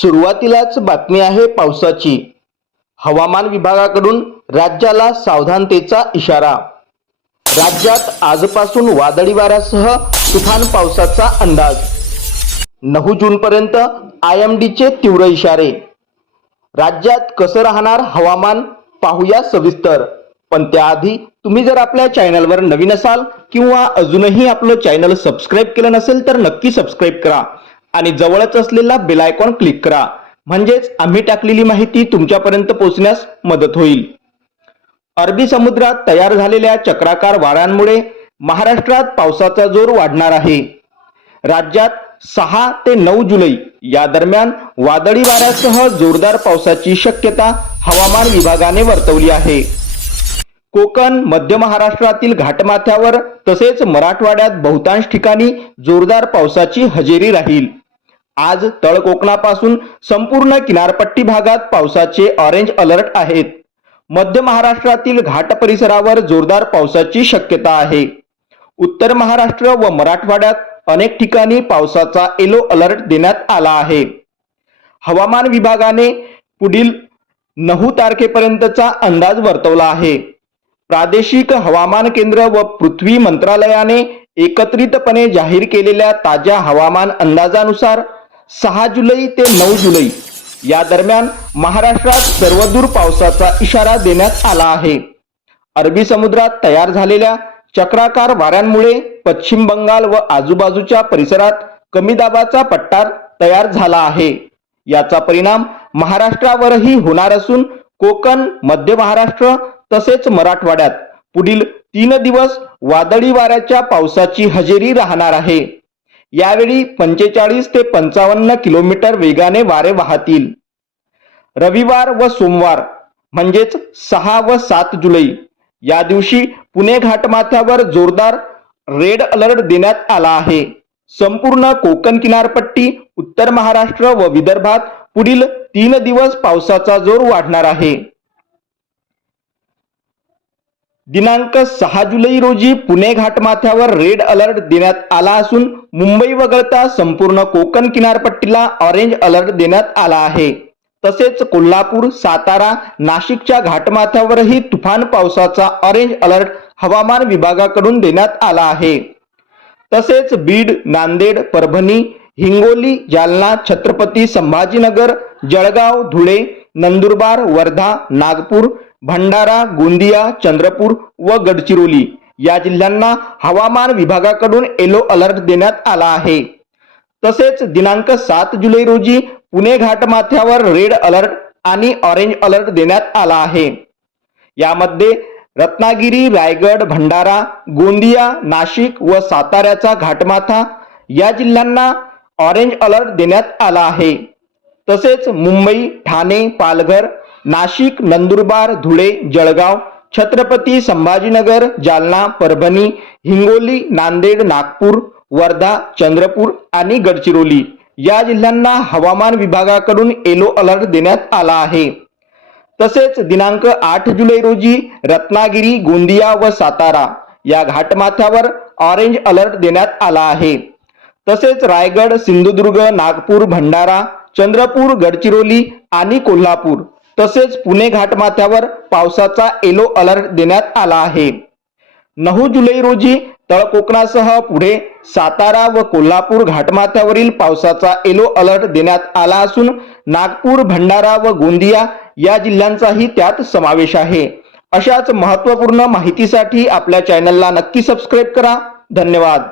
सुरुवातीलाच बातमी आहे पावसाची. हवामान विभागाकडून राज्याला सावधानतेचा इशारा. राज्यात आजपासून वादळी वाऱ्यासह तुफान पावसाचा अंदाज. नऊ जूनपर्यंत आय एम डीचे तीव्र इशारे. राज्यात कसं राहणार हवामान पाहूया सविस्तर. पण त्याआधी तुम्ही जर आपल्या चॅनलवर नवीन असाल किंवा अजूनही आपलं चॅनल सबस्क्राईब केलं नसेल तर नक्की सबस्क्राईब करा. आणि जवळच असलेला बेल आयकॉन क्लिक करा. म्हणजेच आम्ही टाकलेली माहिती तुमच्यापर्यंत पोहोचण्यास मदत होईल. अरबी समुद्रात तयार झालेल्या चक्राकार वाऱ्यांमुळे महाराष्ट्रात पावसाचा जोर वाढणार आहे. राज्यात सहा ते नऊ जुलै या दरम्यान वादळी वाऱ्यासह जोरदार पावसाची शक्यता हवामान विभागाने वर्तवली आहे. कोकण मध्य महाराष्ट्रातील घाटमाथ्यावर तसेच मराठवाड्यात बहुतांश ठिकाणी जोरदार पावसाची हजेरी राहील. आज तळ कोकणापासून संपूर्ण किनारपट्टी भागात पावसाचे ऑरेंज अलर्ट आहेत. मध्य महाराष्ट्रातील घाट परिसरावर जोरदार पावसाची शक्यता आहे. उत्तर महाराष्ट्र व मराठवाड्यात अनेक ठिकाणी पावसाचा येलो अलर्ट देण्यात आला आहे. हवामान विभागाने पुढील नऊ तारखेपर्यंतचा अंदाज वर्तवला आहे. प्रादेशिक हवामान केंद्र व पृथ्वी मंत्रालयाने एकत्रितपणे जाहीर केलेल्या ताज्या हवामान अंदाजानुसार सहा जुलै ते नऊ जुलै. या दरम्यान महाराष्ट्रात सर्वदूर पावसाचा इशारा देण्यात आला आहे. अरबी समुद्रात तयार झालेल्या चक्राकार वाऱ्यांमुळे पश्चिम बंगाल व आजूबाजूच्या परिसरात कमी दाबाचा पट्टा तयार झाला आहे. याचा परिणाम महाराष्ट्रावरही होणार असून कोकण मध्य महाराष्ट्र तसेच मराठवाड्यात पुढील तीन दिवस वादळी वाऱ्याच्या पावसाची हजेरी राहणार आहे. यावेळी पंचेचाळीस ते पंचावन्न किलोमीटर वेगाने वारे वाहतील. रविवार व सोमवार म्हणजेच सहा व सात जुलै या दिवशी पुणे घाटमाथ्यावर जोरदार रेड अलर्ट देण्यात आला आहे. संपूर्ण कोकण किनारपट्टी उत्तर महाराष्ट्र व विदर्भात पुढील तीन दिवस पावसाचा जोर वाढणार आहे. दिनांक सहा जुलै रोजी पुणे घाटमाथ्यावर रेड अलर्ट देण्यात आला असून मुंबई वगळता संपूर्ण कोकण किनारपट्टीला ऑरेंज अलर्ट देण्यात आला आहे. तसेच कोल्हापूर सातारा नाशिकच्या घाटमाथ्यावरही तुफान पावसाचा ऑरेंज अलर्ट हवामान विभागाकडून देण्यात आला आहे. तसेच बीड नांदेड परभणी हिंगोली जालना छत्रपती संभाजीनगर जळगाव धुळे नंदुरबार वर्धा नागपूर भंडारा गोंदिया चंद्रपूर व गडचिरोली या जिल्ह्यांना हवामान विभागाकडून येलो अलर्ट देण्यात आला आहे. तसेच दिनांक सात जुलै रोजी पुणे घाटमाथ्यावर रेड अलर्ट आणि ऑरेंज अलर्ट देण्यात आला आहे. यामध्ये रत्नागिरी रायगड भंडारा गोंदिया नाशिक व साताऱ्याचा घाटमाथा या जिल्ह्यांना ऑरेंज अलर्ट देण्यात आला आहे. तसेच मुंबई ठाणे पालघर नाशिक नंदुरबार धुळे जळगाव छत्रपती संभाजीनगर जालना परभणी हिंगोली नांदेड नागपूर वर्धा चंद्रपूर आणि गडचिरोली या जिल्ह्यांना हवामान विभागाकडून येलो अलर्ट देण्यात आला आहे. तसेच दिनांक आठ जुलै रोजी रत्नागिरी गोंदिया व सातारा या घाटमाथ्यावर ऑरेंज अलर्ट देण्यात आला आहे. तसेच रायगड सिंधुदुर्ग नागपूर भंडारा चंद्रपूर गडचिरोली आणि कोल्हापूर तसेच पुणे घाटमाथ्यावर पावसाचा येलो अलर्ट देण्यात आला आहे. नऊ जुलै रोजी तळकोकणासह पुढे सातारा व कोल्हापूर घाटमाथ्यावरील पावसाचा येलो अलर्ट देण्यात आला असून नागपूर भंडारा व गोंदिया या जिल्ह्यांचाही त्यात समावेश आहे. अशाच महत्त्वपूर्ण माहितीसाठी आपल्या चॅनलला नक्की सबस्क्राईब करा. धन्यवाद.